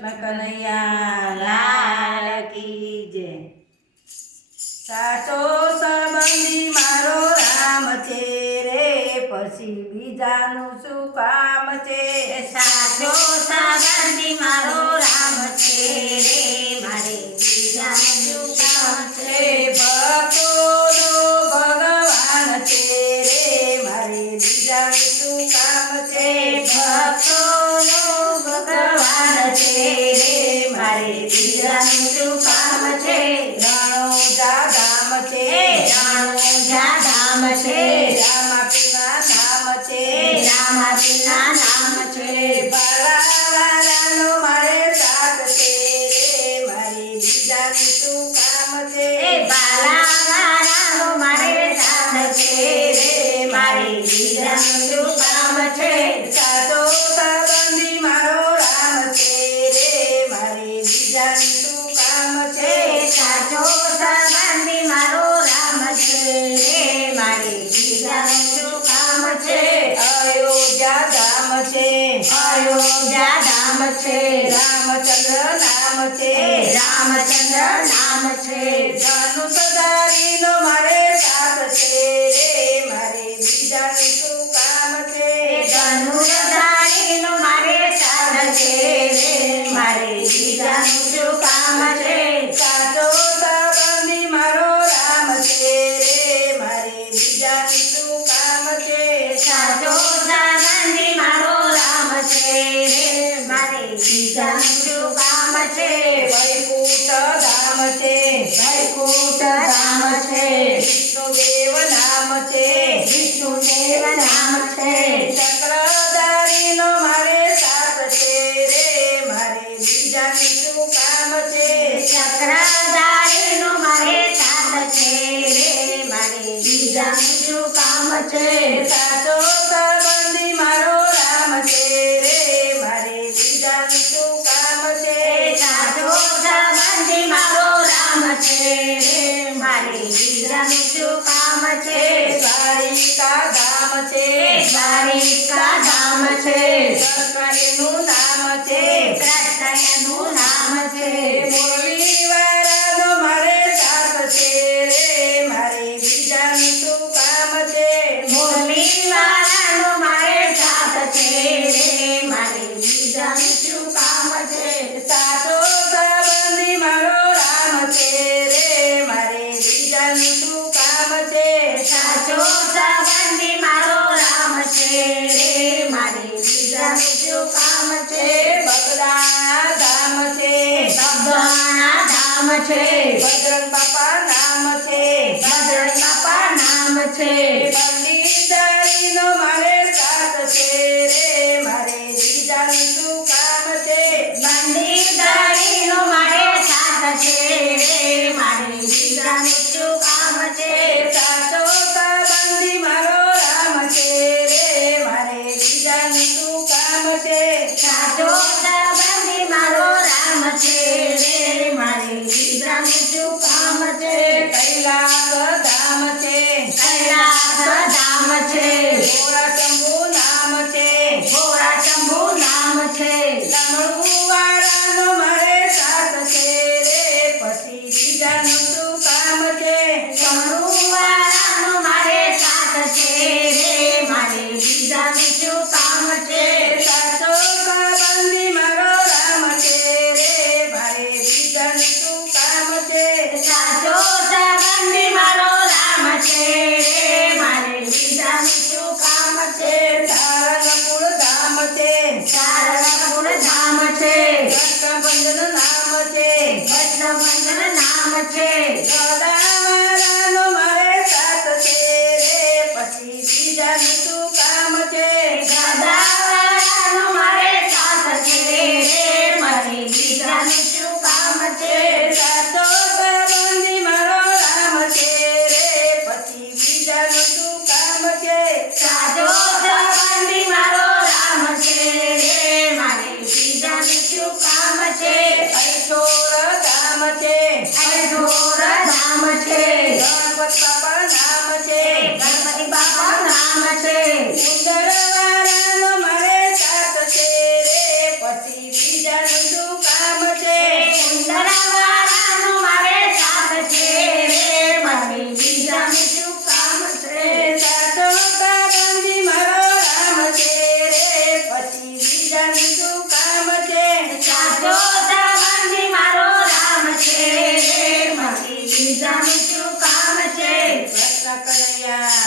કનૈયા લાલ કી જય. સાચો સંબંધી મારો રામ છે રે, પછી બીજાનું શું કામ છે. સાચો સંબંધી મારો રામ છે રે, મારે બીજાનું શું કામ છે. ભક્તોનો ભગવાન છે રે, મારે બીજાનું શું કામ છે. ભક્તોનો ભગવાન છે રે, મારે બીજાનું શું કામ છે. રણોજા ધામ છે, રણોજા ધામ છે, રામાપીના ધામ છે, રામાપીના નામ છે. બાલાવાળાનો મારે સાથ છે રે, મારે બીજાનું શું કામ છે. બાલાવાળાનો મારે સાથ છે રે, મારે બીજાનું શું કામ છે. સાચો સંબંધી મારો રામ છે રે, મારે બીજાનું શું કામ છે. સાચો સંબંધી મારો રામ છે રે, મારે બીજાનું શું કામ છે. અયોધ્યા ધામ છે, અયોધ્યા ધામ છે, રામચંદ્ર નામ છે, રામચંદ્ર નામ છે. ધનુષધારીનો મારે સાથ છે રે, મારે બીજાનું શું કામ છે. ધનુર્ધારીનો મારે સાથ છે રે, મારે બીજાનું શું કામ છે. સાચો સંબંધી મારો રામ છે રે, મારે બીજાનું શું કામ છે. સાચો સંબંધી મારો રામ છે રે, મારે બીજાનું શું કામ છે. વૈકુંઠ ધામ છે, વૈકુંઠ ધામ છે, વિષ્ણુદેવ નામ છે, વિષ્ણુદેવ નામ છે. ચક્રધારીનો મારે સાથ છે રે, મારે બીજાનું શું કામ છે. ચક્રધારીનો મારે સાથ છે રે, મારે બીજાનું શું કામ છે. સાચો સંબંધી મારો રામ છે રે, મારે બીજાનું શું કામ છે. સાચો સંબંધી મારો રામ છે રે, મારે બીજાનું શું કામ છે. દ્વારિકા ધામ છે, દ્વારિકા ધામ છે, કૃષ્ણનું નામ છે, કૃષ્ણનું નામ છે. મુરલીવાળાનો મારે સાથ છે રે, મારે બીજાનું શું કામ છે. મુરલીવાળાનો મારે સાથ છે રે, મારે બીજાનું શું કામ છે. સાચો સંબંધી મારો રામ છે રે, મારે બીજાનું શું કામ છે. સાચો સંબંધી મારો રામ છે રે, મારે બીજાનું શું કામ છે. બગદાણા ધામ છે, બગદાણા ધામ છે, બજરંગ બાપા નામ છે, બજરંગ બાપા નામ છે. બંદીદારીનો મારે સાથ છે રે, મારે બીજાનું શું કામ છે. બંદીદારીનો મારે સાથ છે રે, મારે બીજાનું શું કામ છે. સાચો સંબંધી મારો રામ છે રે, મારે બીજાનું શું કામ છે. સાચો સંબંધી મારો રામ છે રે, મારે બીજાનું શું કામ છે. કૈલાસ ધામ છે, કૈલાસ ધામ છે, ભોળા શંભુ નામ છે, ભોળા શંભુ નામ છે. ડમરુવાળાનો મારે સાથ છે રે, પછી બીજાનું શું કામ છે. ડમરુવાળાનો મારે સાથ છે રે, મારે બીજાનું શું કામ છે. સાચો સંબંધી મારો રામ છે રે, મારે બીજાનું શું કામ છે. સાચો સંબંધી મારો રામ છે રે, મારે બીજાનું શું કામ છે. સારંગપુર ધામ છે, સારંગપુર ધામ છે, કૃષ્ણભંજન નામ છે, કૃષ્ણભંજન નામ છે. ગદાવાળાનો મારે સાથ છે રે, પછી બીજાનું શું કામ છે. ગદાવાળાનો મારે સાથ છે રે, મારે બીજાનું શું કામ છે. સાચો સંબંધી મારો રામ છે રે, પછી બીજાનું શું કામ છે. સાચો સંબંધી મારો રામ છે રે, મારે બીજાનું શું કામ છે. અઈઠોર ધામ છે, અઈઠોર ધામ છે, ગણપત બાપા નામ છે, ગણપતિ બાપા નામ છે. ઉંદરવાળાનો મારે સાથ છે રે, પછી બીજાનું શું કામ બીજાનું શું કામ છે સાચો સંબંધી મારો રામ છે રે મારે બીજાનું શું કામ છે કૃષ્ણ કનૈયા